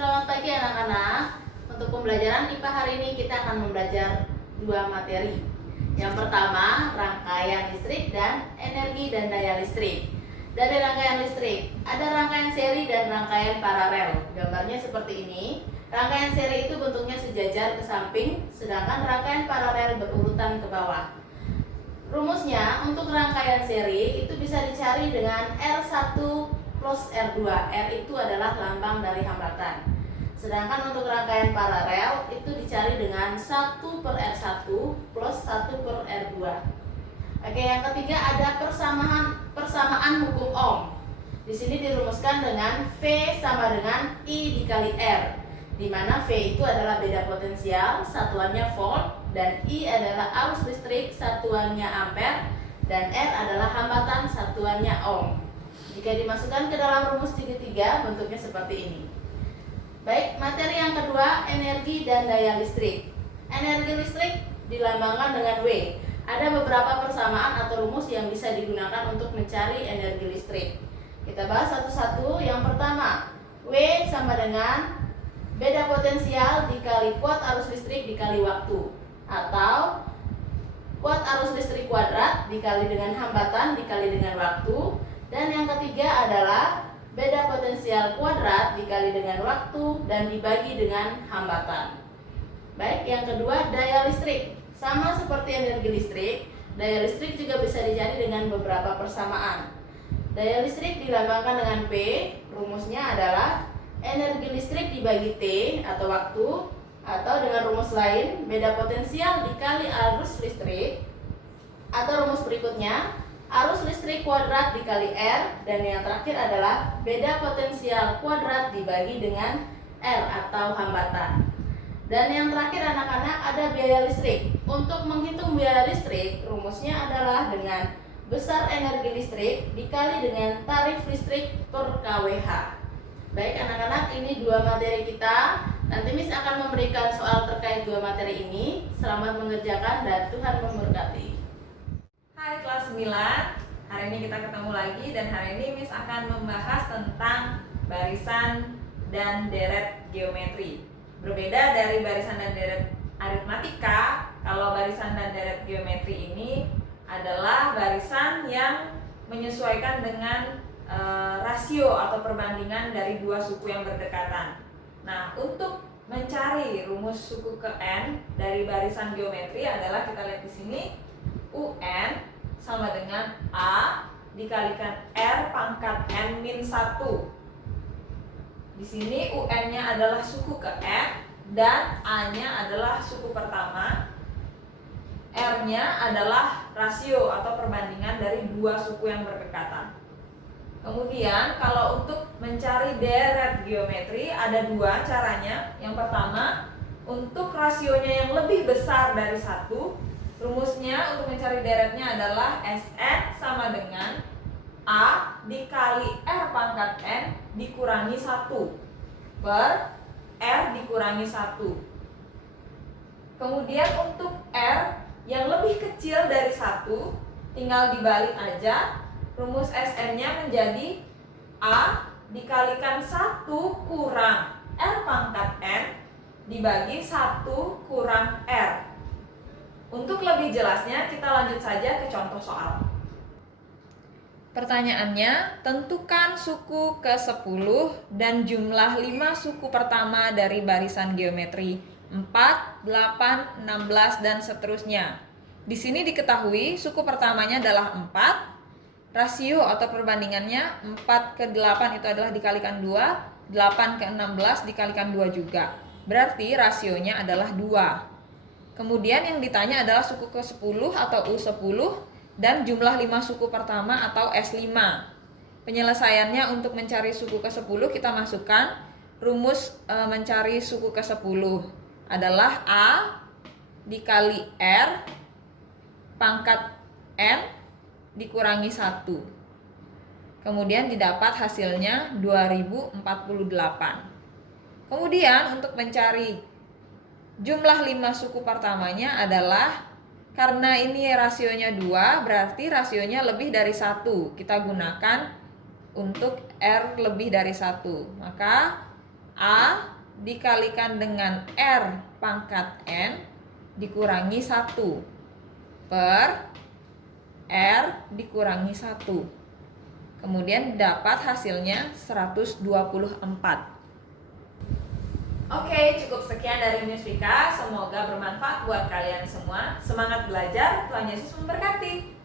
Selamat pagi anak-anak. Untuk pembelajaran IPA hari ini kita akan belajar dua materi. Yang pertama, rangkaian listrik dan energi dan daya listrik. Dari rangkaian listrik, ada rangkaian seri dan rangkaian paralel. Gambarnya seperti ini. Rangkaian seri itu bentuknya sejajar ke samping, sedangkan rangkaian paralel berurutan ke bawah. Rumusnya untuk rangkaian seri itu bisa dicari dengan R1 plus R2. R itu adalah lambang dari hambatan. Sedangkan untuk rangkaian paralel itu dicari dengan 1 per R1 plus 1 per R2. Oke, yang ketiga ada persamaan hukum Ohm. Di sini dirumuskan dengan V sama dengan I dikali R, di mana V itu adalah beda potensial, satuannya volt, dan I adalah arus listrik, satuannya ampere, dan R adalah hambatan, satuannya ohm. Jika dimasukkan ke dalam rumus segitiga, bentuknya seperti ini. Baik, materi yang kedua, energi dan daya listrik. Energi listrik dilambangkan dengan W. Ada beberapa persamaan atau rumus yang bisa digunakan untuk mencari energi listrik. Kita bahas satu-satu. Yang pertama, W sama dengan beda potensial dikali kuat arus listrik dikali waktu, atau kuat arus listrik kuadrat dikali dengan hambatan dikali dengan waktu. Dan yang ketiga adalah beda potensial kuadrat dikali dengan waktu dan dibagi dengan hambatan. Baik, yang kedua, daya listrik. Sama seperti energi listrik, daya listrik juga bisa dicari dengan beberapa persamaan. Daya listrik dilambangkan dengan P. Rumusnya adalah energi listrik dibagi T atau waktu, atau dengan rumus lain beda potensial dikali arus listrik, atau rumus berikutnya arus listrik kuadrat dikali R, dan yang terakhir adalah beda potensial kuadrat dibagi dengan R atau hambatan. Dan yang terakhir anak-anak ada biaya listrik. Untuk menghitung biaya listrik, rumusnya adalah dengan besar energi listrik dikali dengan tarif listrik per kWh. Baik anak-anak, ini dua materi kita. Nanti Miss akan memberikan soal terkait dua materi ini. Selamat mengerjakan dan Tuhan memberkati. Hai kelas 9, hari ini kita ketemu lagi dan hari ini Miss akan membahas tentang barisan dan deret geometri. Berbeda dari barisan dan deret aritmatika, kalau barisan dan deret geometri ini adalah barisan yang menyesuaikan dengan rasio atau perbandingan dari dua suku yang berdekatan. Nah, untuk mencari rumus suku ke N dari barisan geometri adalah kita lihat di sini UN sama dengan A dikalikan R pangkat N min 1. Di sini UN-nya adalah suku ke N dan A-nya adalah suku pertama. R-nya adalah rasio atau perbandingan dari dua suku yang berdekatan. Kemudian kalau untuk mencari deret geometri ada dua caranya. Yang pertama, untuk rasionya yang lebih besar dari 1, rumusnya untuk mencari deretnya adalah Sn sama dengan A dikali R pangkat N dikurangi 1 per R dikurangi 1. Kemudian untuk R yang lebih kecil dari 1, tinggal dibalik aja. Rumus Sn-nya menjadi A dikalikan 1 kurang R pangkat N dibagi 1 kurang R. Untuk lebih jelasnya kita lanjut saja ke contoh soal. Pertanyaannya, tentukan suku ke-10 dan jumlah 5 suku pertama dari barisan geometri 4, 8, 16 dan seterusnya. Di sini diketahui suku pertamanya adalah 4. Rasio atau perbandingannya 4 ke 8 itu adalah dikalikan 2, 8 ke 16 dikalikan 2 juga. Berarti rasionya adalah 2. Kemudian yang ditanya adalah suku ke-10 atau U10 dan jumlah 5 suku pertama atau S5. Penyelesaiannya untuk mencari suku ke-10 kita masukkan rumus mencari suku ke-10 adalah A dikali R pangkat N dikurangi 1. Kemudian didapat hasilnya 2048. Kemudian untuk mencari jumlah 5 suku pertamanya adalah, karena ini rasionya 2, berarti rasionya lebih dari 1. Kita gunakan untuk R lebih dari 1. Maka A dikalikan dengan R pangkat N dikurangi 1 per R dikurangi 1. Kemudian dapat hasilnya 124. Oke, cukup sekian dari Miss Vika. Semoga bermanfaat buat kalian semua. Semangat belajar, Tuhan Yesus memberkati.